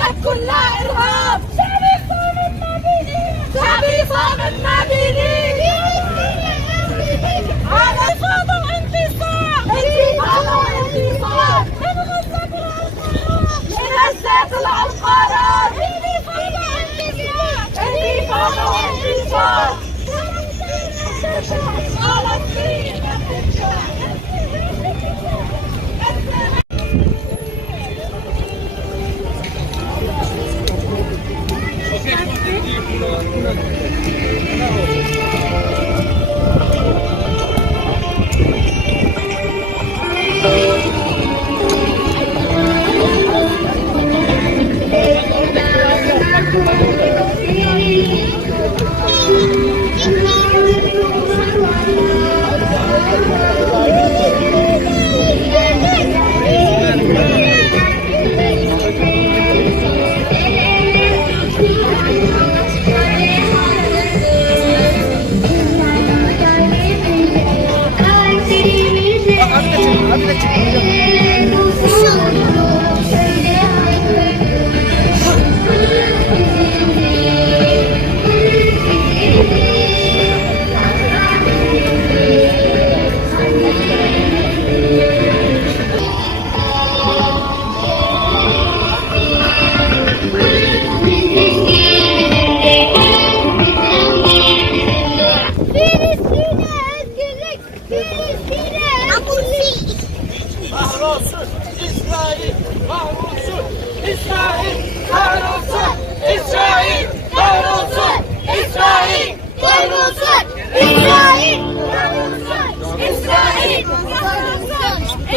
قتلت كلها إرهاب. شعبي صار النبيل شعبي صار النبيل على فوضى وانتصار انتفاضة غزة انتفاضة انتفاضة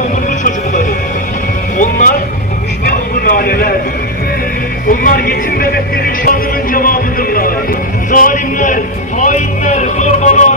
onurlu çocukları. Onlar müjde dolu naneler. Onlar yetim bebeklerin şartının cevabıdırlar. Zalimler, hainler, zorbalar,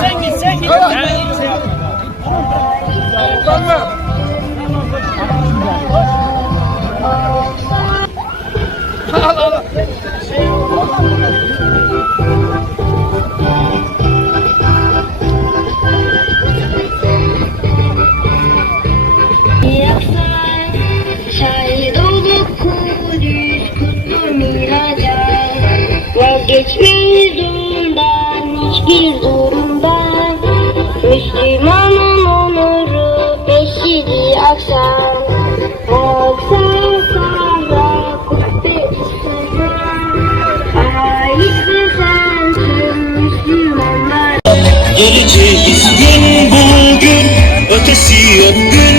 Sen git, sen git. Yaksan hiện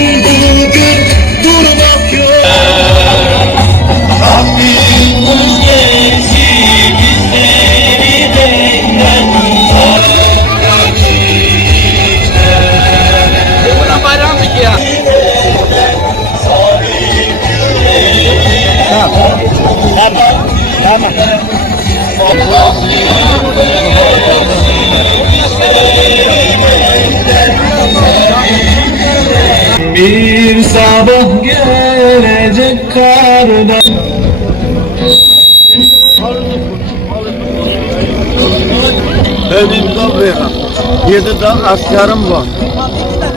Yedi tane askerim var.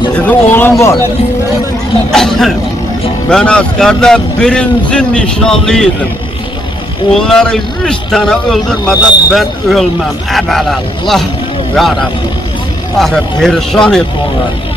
Yedi oğlum var. ben askerde birinci nişanlıydım. Onları yüz tane öldürmeden ben ölmem. Evelallah. Ya Rabbi. Ahre perişan et onları.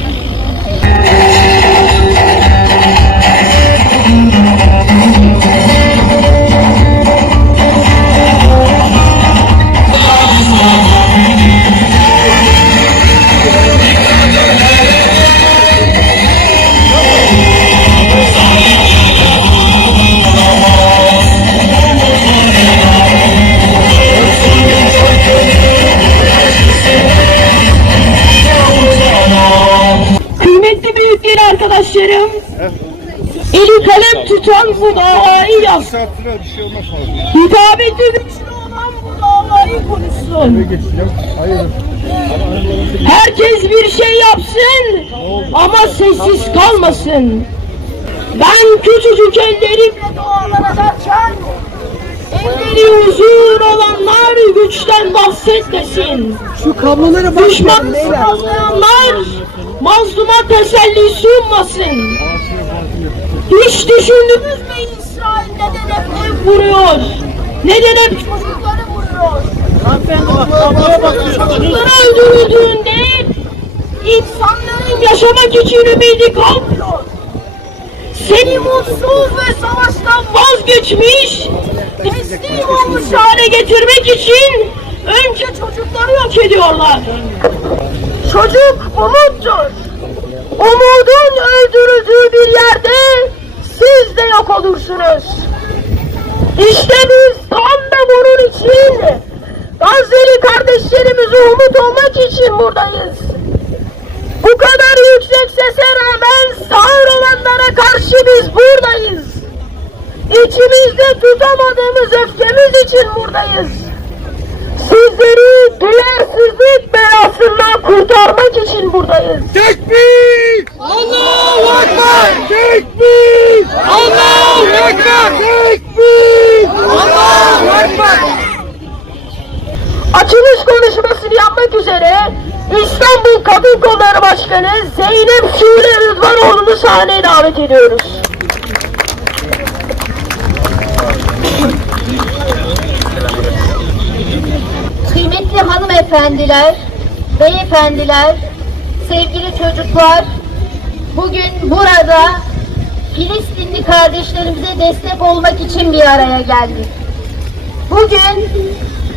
Eli kalem tutan bu davayı yazsın. Hitabeti güçlü olan bu davayı konuşsun. Herkes bir şey yapsın ama sessiz kalmasın. Ben küçücük ellerimle dualar ederken elleri uzun olanlar güçten bahsetmesin. Şu kabloları Düşman sıraslayanlar mazluma teselli sunmasın. Hiç düşündünüz mü İsrail neden hep ev vuruyor? Neden hep çocukları vuruyor? Çocukları öldürüldüğünde insanların yaşamak için ümidi kalmıyor. Seni mutsuz ve savaştan vazgeçmiş, teslim olmuş hale getirmek için önce çocukları yok ediyorlar. Çocuk umuttur. Umudun öldürüldüğü bir yerde siz de yok olursunuz. İşte biz tam da bunun için Gazze'li kardeşlerimize umut olmak için buradayız. Bu kadar yüksek sese rağmen sağır olanlara karşı biz buradayız. İçimizde tutamadığımız öfkemiz için buradayız. Sizleri duyarsızlık belasından kurtarmak için buradayız. Tekbir! Allahu Ekber! Tekbir! Allahu Ekber! Tekbir! Allahu Ekber! Açılış konuşmasını yapmak üzere İstanbul Kadın Kolları Başkanı Zeynep Şule Rıdvanoğlu'nu sahneye davet ediyoruz. Hanımefendiler, beyefendiler, sevgili çocuklar, bugün burada Filistinli kardeşlerimize destek olmak için bir araya geldik. Bugün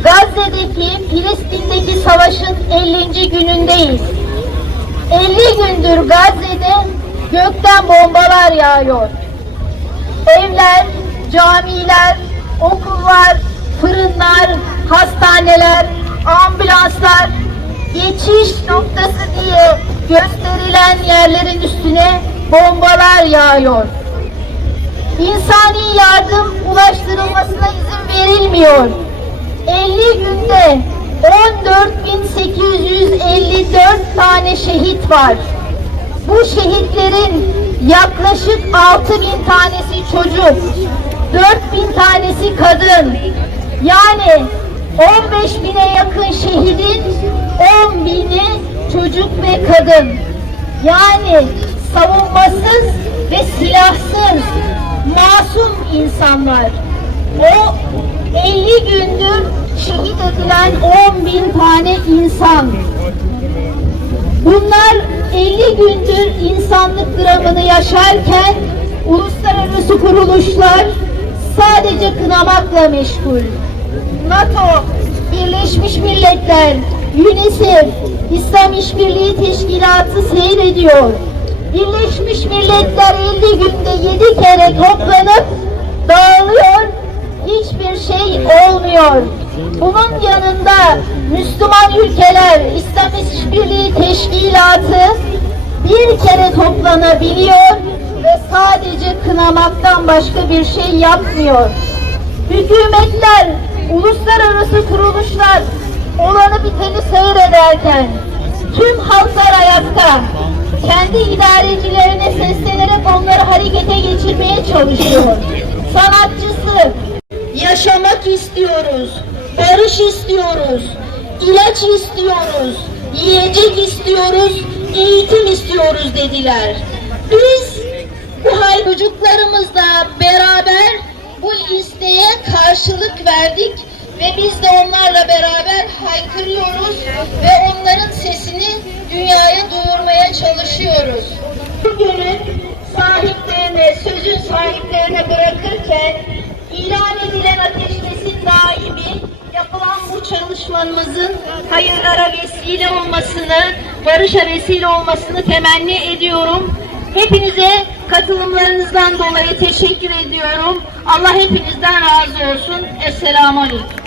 Gazze'deki, Filistin'deki savaşın 50. günündeyiz. 50 gündür Gazze'de gökten bombalar yağıyor. Evler, camiler, okullar, fırınlar, hastaneler, ambulanslar geçiş noktası diye gösterilen yerlerin üstüne bombalar yağıyor. İnsani yardım ulaştırılmasına izin verilmiyor. 50 günde 14.854 tane şehit var. Bu şehitlerin yaklaşık 6 bin tanesi çocuk, 4 bin tanesi kadın. Yani 15 bine yakın şehidin 10 bini çocuk ve kadın. Yani savunmasız ve silahsız masum insanlar. O 50 gündür şehit edilen 10 bin tane insan. Bunlar 50 gündür insanlık dramını yaşarken uluslararası kuruluşlar sadece kınamakla meşgul. NATO, Birleşmiş Milletler, UNICEF, İslam İşbirliği Teşkilatı seyrediyor. Birleşmiş Milletler 50 günde 7 kere toplanıp dağılıyor, hiçbir şey olmuyor. Bunun yanında Müslüman ülkeler, İslam İşbirliği Teşkilatı bir kere toplanabiliyor ve sadece kınamaktan başka bir şey yapmıyor. Hükümetler, uluslararası kuruluşlar olanı biteni seyrederken tüm halklar ayakta kendi idarecilerine seslenerek onları harekete geçirmeye çalışıyor. Sanatçısı, yaşamak istiyoruz, barış istiyoruz, ilaç istiyoruz, yiyecek istiyoruz, eğitim istiyoruz dediler. Biz bu hal çocuklarımızla beraber bu isteğe karşılık verdik ve biz de onlarla beraber haykırıyoruz ve onların sesini dünyaya duyurmaya çalışıyoruz. Bugünün sahiplerine, sözün sahiplerine bırakırken ilan edilen ateşkesin daimi yapılan bu çalışmamızın hayırlara vesile olmasını, barışa vesile olmasını temenni ediyorum. Hepinize katılımlarınızdan dolayı teşekkür ediyorum. Allah hepinizden razı olsun. Esselamu Aleyküm.